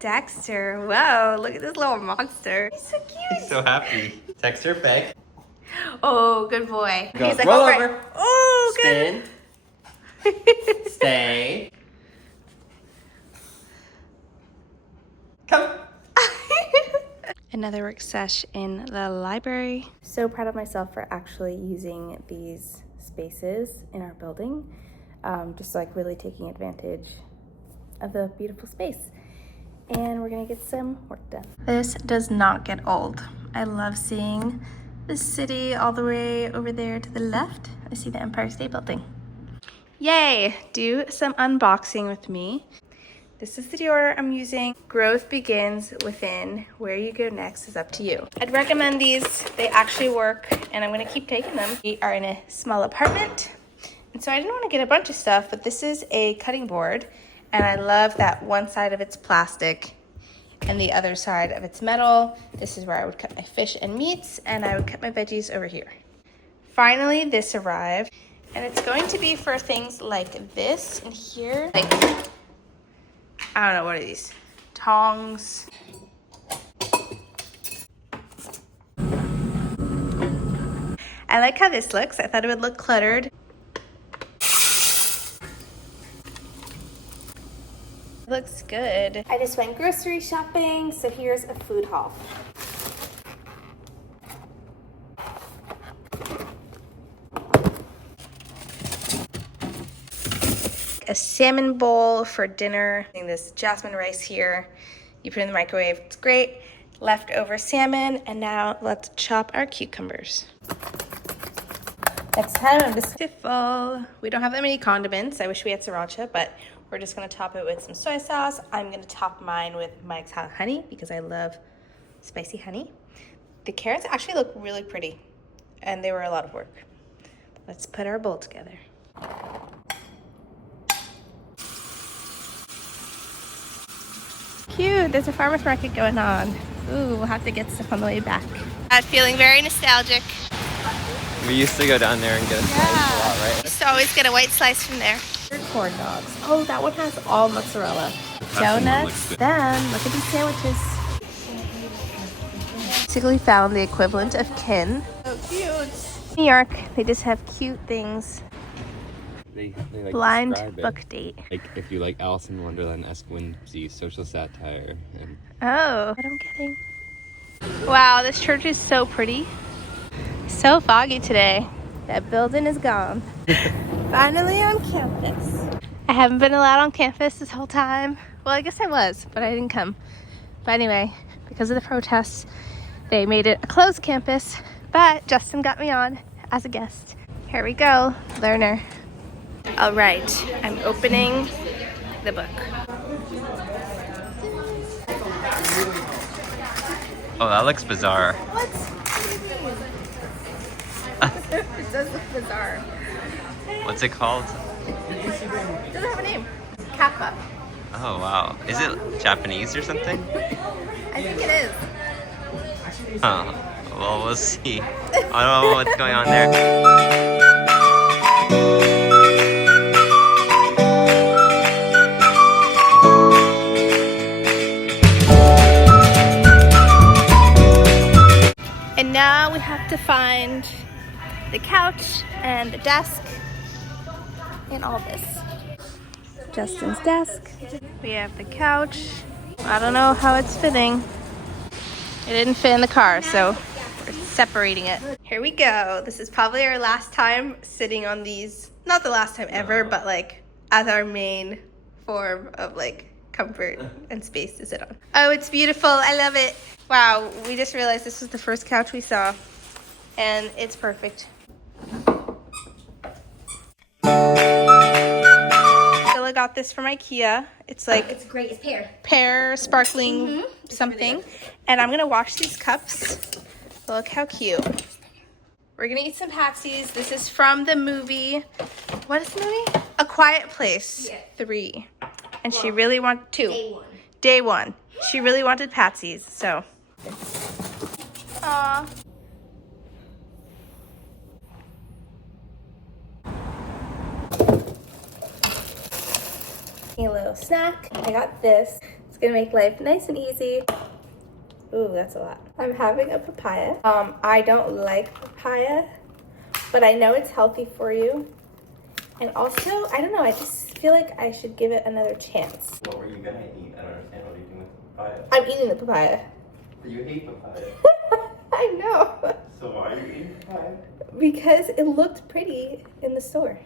Dexter, whoa, look at this little monster. He's so cute. He's so happy. Dexter, beg. Oh, good boy. Go. He's like, roll oh, over. right. Oh, Spin. good. Stay. Come. Another work sesh in the library. So proud of myself for actually using these spaces in our building. Just like really taking advantage of the beautiful space. And we're gonna get some work done. This does not get old. I love seeing the city all the way over there to the left. I see the Empire State Building. Yay, do some unboxing with me. This is the deodorant I'm using. Growth begins within. Where you go next is up to you. I'd recommend these. They actually work and I'm gonna keep taking them. We are in a small apartment. And so I didn't wanna get a bunch of stuff, but this is a cutting board. And I love that one side of it's plastic and the other side of it's metal. This is where I would cut my fish and meats, and I would cut my veggies over here. Finally, this arrived, and it's going to be for things like this and here. Like, I don't know, what are these? Tongs. I like how this looks. I thought it would look cluttered. Looks good. I just went grocery shopping, so here's a food haul. A salmon bowl for dinner. This jasmine rice here. You put it in the microwave, it's great. Leftover salmon, and now let's chop our cucumbers. Next time I'm just full. We don't have that many condiments. I wish we had sriracha, but we're just gonna top it with some soy sauce. I'm gonna top mine with Mike's Hot Honey because I love spicy honey. The carrots actually look really pretty and they were a lot of work. Let's put our bowl together. Cute, there's a farmer's market going on. Ooh, we'll have to get stuff on the way back. I'm feeling very nostalgic. We used to go down there and get a slice a lot, right? Used to always get a white slice from there. Corn dogs. Oh, that one has all mozzarella. Donuts. Then look at these sandwiches. Basically found the equivalent of kin. So cute. New York, they just have cute things. They like blind describe it. book date. Like if you like Alice in Wonderland-esque whimsy, social satire, and Oh, what I'm getting. Wow, this church is so pretty. So foggy today. That building is gone. Finally on campus. I haven't been allowed on campus this whole time. Well, I guess I was, but I didn't come. But anyway, because of the protests, they made it a closed campus, but Justin got me on as a guest. Here we go, learner. All right, I'm opening the book. oh, that looks bizarre. What? It does look bizarre. What's it called? It doesn't have a name. Kappa. Oh wow, is it Japanese or something? I think it is. Huh. Well, we'll see. I don't know what's going on there. And now we have to find the couch and the desk and all this. Justin's desk. We have the couch. I don't know how it's fitting. It didn't fit in the car, so we're separating it. Here we go. This is probably our last time sitting on these. Not the last time ever, but like as our main form of like comfort and space to sit on. Oh, it's beautiful. I love it. Wow, we just realized this was the first couch we saw, and it's perfect. Stella got this from IKEA. It's like it's great. It's pear sparkling something. Really, and I'm gonna wash these cups. Look how cute. We're gonna eat some Patsy's. This is from the movie. What is the movie? A Quiet Place 3. And she really wanted 2. Day one. She really wanted Patsy's, so. Aww. A little snack. I got this. It's It's gonna make life nice and easy. Ooh, that's a lot. I'm having a papaya. I don't like papaya, but I know it's healthy for you. And also, I don't know, I just feel like I should give it another chance. What were you gonna eat? I don't understand what you're doing with papaya. I'm eating the papaya. You hate papaya. I know. So why are you eating papaya? Because it looked pretty in the store.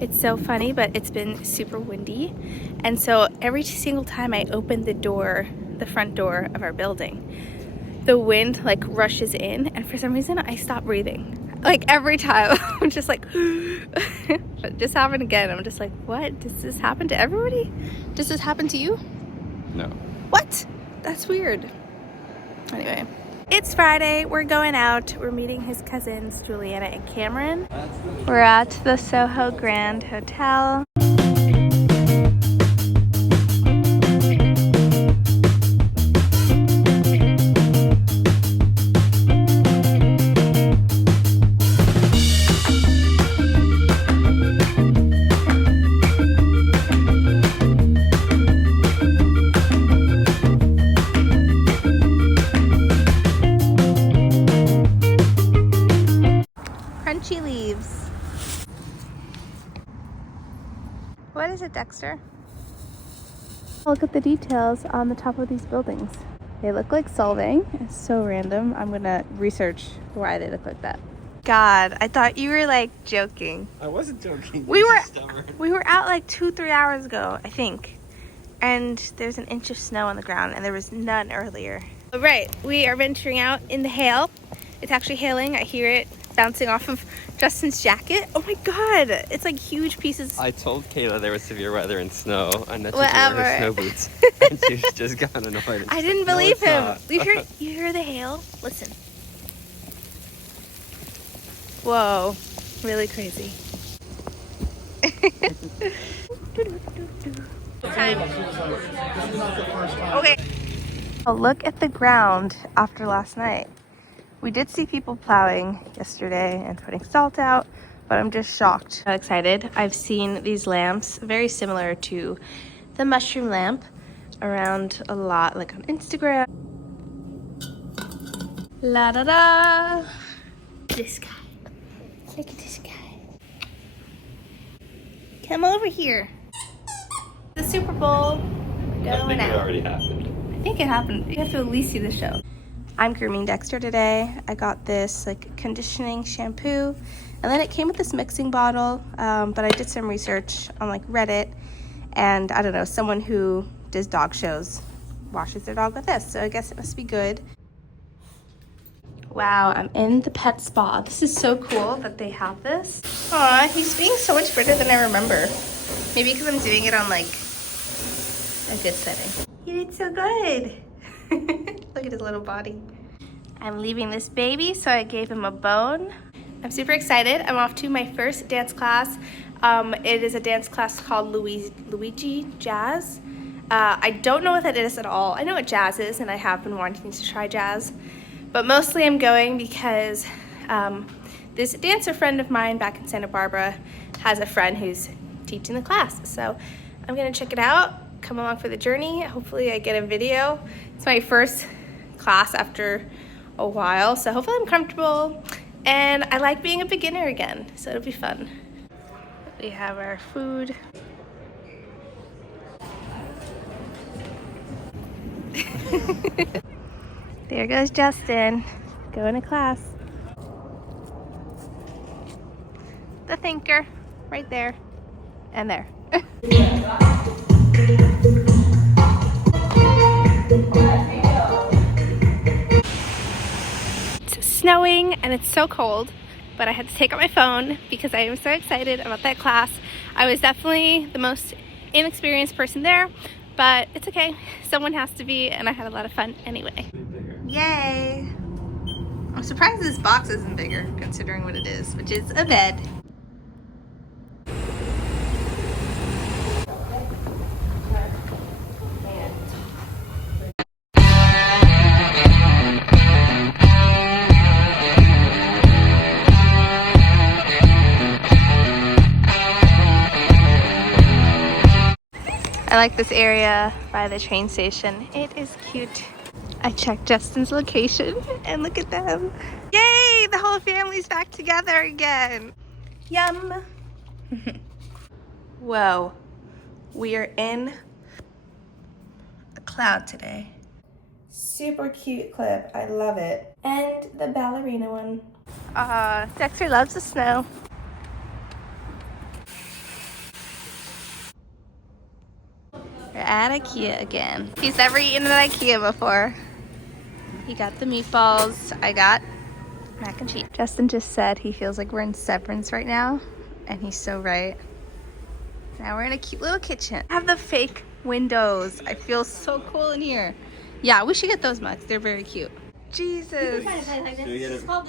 It's so funny, but it's been super windy. And so every single time I open the door, the front door of our building, the wind like rushes in, and for some reason I stop breathing. Like every time I'm just like, it just happened again. I'm just like, what? Does this happen to everybody? Does this happen to you? No. What? That's weird. Anyway, it's Friday. We're going out. We're meeting his cousins, Juliana and Cameron. We're at the SoHo Grand Hotel. Crunchy leaves. What is it, Dexter? Look at the details on the top of these buildings. They look like Solvang. It's so random. I'm gonna research why they look like that. God, I thought you were like joking. I wasn't joking. We were out like 2-3 hours ago, I think. And there's an inch of snow on the ground, and there was none earlier. All right, we are venturing out in the hail. It's actually hailing. I hear it bouncing off of Justin's jacket. Oh my god, it's like huge pieces. I told Kayla there was severe weather and snow, and that she Whatever. wore her snow boots, and she just got annoyed. I didn't believe him. You hear the hail? Listen. Whoa, really crazy. Okay. Oh, look at the ground after last night. We did see people plowing yesterday and putting salt out, but I'm just shocked. I'm excited. I've seen these lamps very similar to the mushroom lamp around a lot, like on Instagram. La da da! This guy. Look at this guy. Come over here. The Super Bowl. We're going I think out. it already happened. I think it happened. You have to at least see the show. I'm grooming Dexter today. I got this like conditioning shampoo, and then it came with this mixing bottle, but I did some research on like Reddit, and I don't know, someone who does dog shows washes their dog with this, so I guess it must be good. Wow, I'm in the pet spa. This is so cool that they have this. Aw, he's being so much better than I remember. Maybe because I'm doing it on like a good setting. You did so good. Look at his little body. I'm leaving this baby, so I gave him a bone. I'm super excited. I'm off to my first dance class. It is a dance class called Luigi Jazz. I don't know what that is at all. I know what jazz is, and I have been wanting to try jazz. But mostly I'm going because this dancer friend of mine back in Santa Barbara has a friend who's teaching the class. So I'm gonna check it out. Come along for the journey. Hopefully I get a video. It's my first class after a while, so hopefully I'm comfortable, and I like being a beginner again, so it'll be fun. We have our food. There goes Justin, going to class. The thinker, right there, and there. It's snowing and it's so cold, but I had to take out my phone because I am so excited about that class. I was definitely the most inexperienced person there, but it's okay. Someone has to be, and I had a lot of fun anyway. Yay! I'm surprised this box isn't bigger considering what it is, which is a bed. I like this area by the train station. It is cute. I checked Justin's location and look at them. Yay! The whole family's back together again. Yum. Whoa. We are in a cloud today. Super cute clip. I love it. And the ballerina one. Dexter loves the snow. We're at IKEA again. He's never eaten at IKEA before. He got the meatballs. I got mac and cheese. Justin just said he feels like we're in Severance right now, and he's so right. Now we're in a cute little kitchen. I have the fake windows. I feel so cool in here. Yeah, we should get those mugs. They're very cute. Jesus.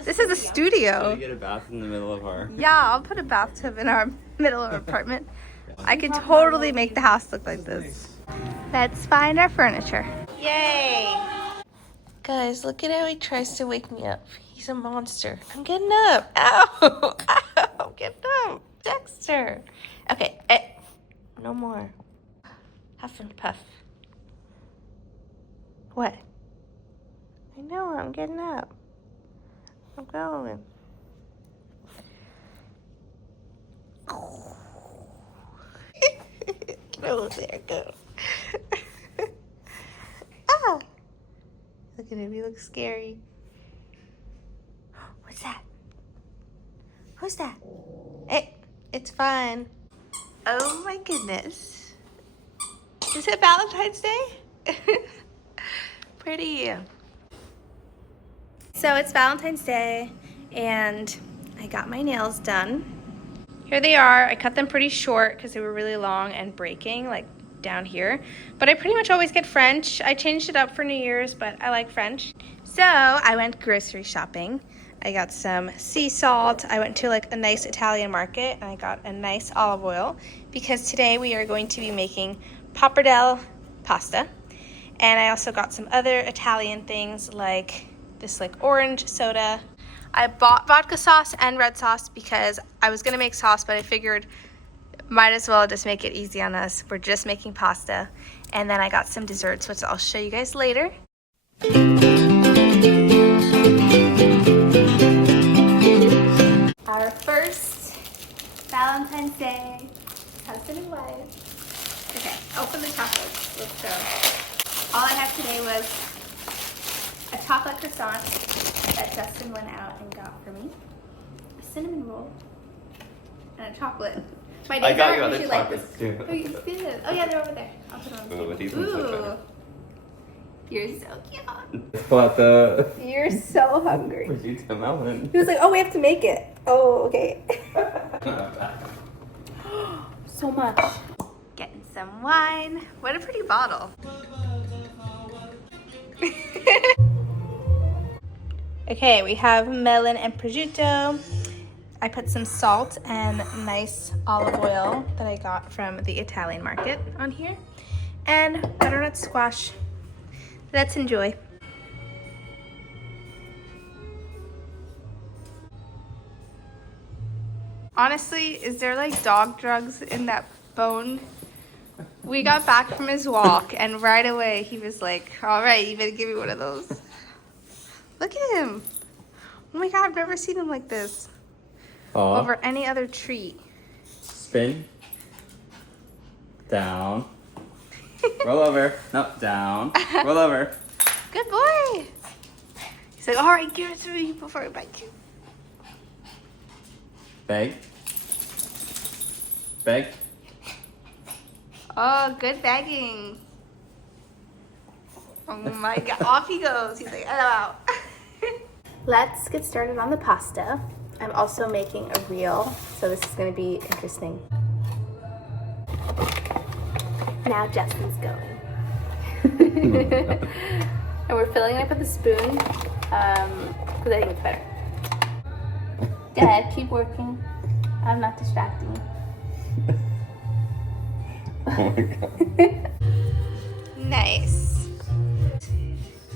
This is a studio. Should we get a bath in the middle of our... Yeah, I'll put a bathtub in our middle of our apartment. I could totally make the house look like this. Let's find our furniture. Yay! Guys, look at how he tries to wake me up. He's a monster. I'm getting up. Ow! Ow! I'm getting up. Dexter. Okay, no more. Huff and puff. What? I know, I'm getting up. I'm going. Get over there, go. Ah! Look at him, he looks scary. What's that? Who's that? Hey, it's fun. Oh my goodness. Is it Valentine's Day? Pretty. So it's Valentine's Day and I got my nails done. Here they are. I cut them pretty short because they were really long and breaking, like down here. But I pretty much always get French. I changed it up for New Year's, but I like French. So I went grocery shopping. I got some sea salt. I went to like a nice Italian market and I got a nice olive oil because today we are going to be making pappardelle pasta. And I also got some other Italian things like this like orange soda. I bought vodka sauce and red sauce because I was gonna make sauce, but I figured might as well just make it easy on us. We're just making pasta. And then I got some desserts, which I'll show you guys later. Our first Valentine's Day husband and wife. Okay, open the chocolates. Let's go. All I had today was a chocolate croissant that Justin went out and got for me, a cinnamon roll, and a chocolate. My days got you aren't other usually like chocolates this. too. Oh, you did? Oh yeah, they're over there. I'll put them on the Ooh, table. these ones look better. You're so cute. Let's pull out the... You're so hungry. Where's the melon? He was like, oh, we have to make it. Oh, okay. So much. Getting some wine. What a pretty bottle. Okay, we have melon and prosciutto. I put some salt and nice olive oil that I got from the Italian market on here. And butternut squash. Let's enjoy. Honestly, is there like dog drugs in that bone? We got back from his walk and right away he was like, all right, you better give me one of those. Look at him. Oh my God, I've never seen him like this. Paw. Over any other treat. Spin. Down. Roll over. No, down. Roll over. Good boy. He's like, all right, give it to me before I bite you. Beg. Beg. Oh, good begging. Oh my God, off he goes. He's like, oh. Let's get started on the pasta. I'm also making a reel, so this is gonna be interesting. Now Justin's going. And we're filling it up with a spoon, because I think it's better. Go ahead, keep working. I'm not distracting you. Oh my God. Nice.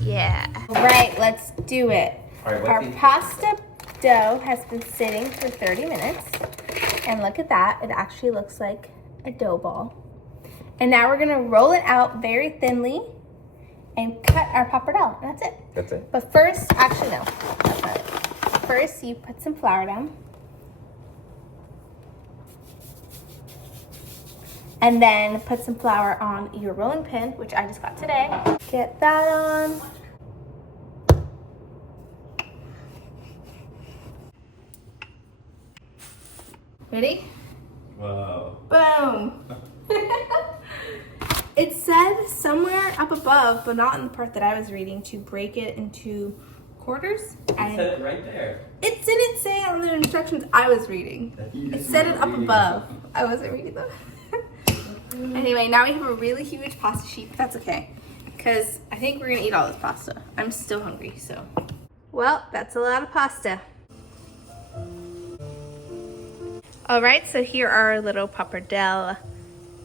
Yeah. All right, let's do it. All right, our pasta dough has been sitting for 30 minutes. And look at that. It actually looks like a dough ball. And now we're gonna roll it out very thinly and cut our pappardelle, and that's it. That's it? But first, actually no, that's not it. First, you put some flour down. And then put some flour on your rolling pin, which I just got today. Get that on. Ready? Whoa. Boom. It said somewhere up above, but not in the part that I was reading, to break it into quarters. It said it right there. It didn't say it on the instructions I was reading. It said it up above. I wasn't reading them. Anyway, now we have a really huge pasta sheet, but that's okay. Because I think we're gonna eat all this pasta. I'm still hungry, so. Well, that's a lot of pasta. All right, so here are our little pappardelle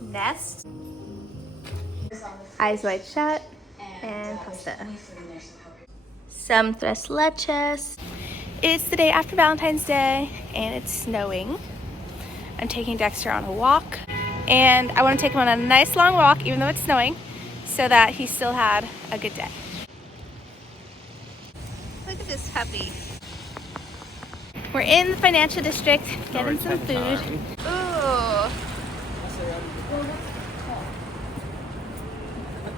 nests. Eyes wide shut, and pasta. Some tres leches. It's the day after Valentine's Day, and it's snowing. I'm taking Dexter on a walk, and I want to take him on a nice long walk, even though it's snowing, so that he still had a good day. Look at this puppy. We're in the financial district, getting some food. Ooh.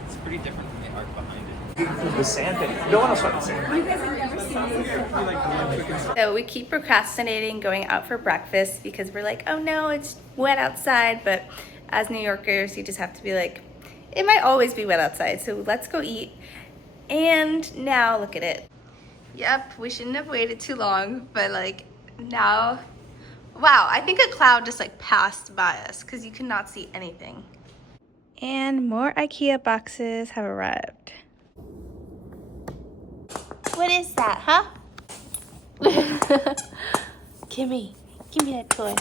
It's pretty different from the arc behind it. The sand thing. No one else went the sand. You guys have never seen this. So we keep procrastinating going out for breakfast because we're like, oh no, it's wet outside. But as New Yorkers, you just have to be like, it might always be wet outside, so let's go eat. And now look at it. Yep, we shouldn't have waited too long, but like now, wow, I think a cloud just like passed by us because you could not see anything. And more IKEA boxes have arrived. What is that, huh? Give me that toy.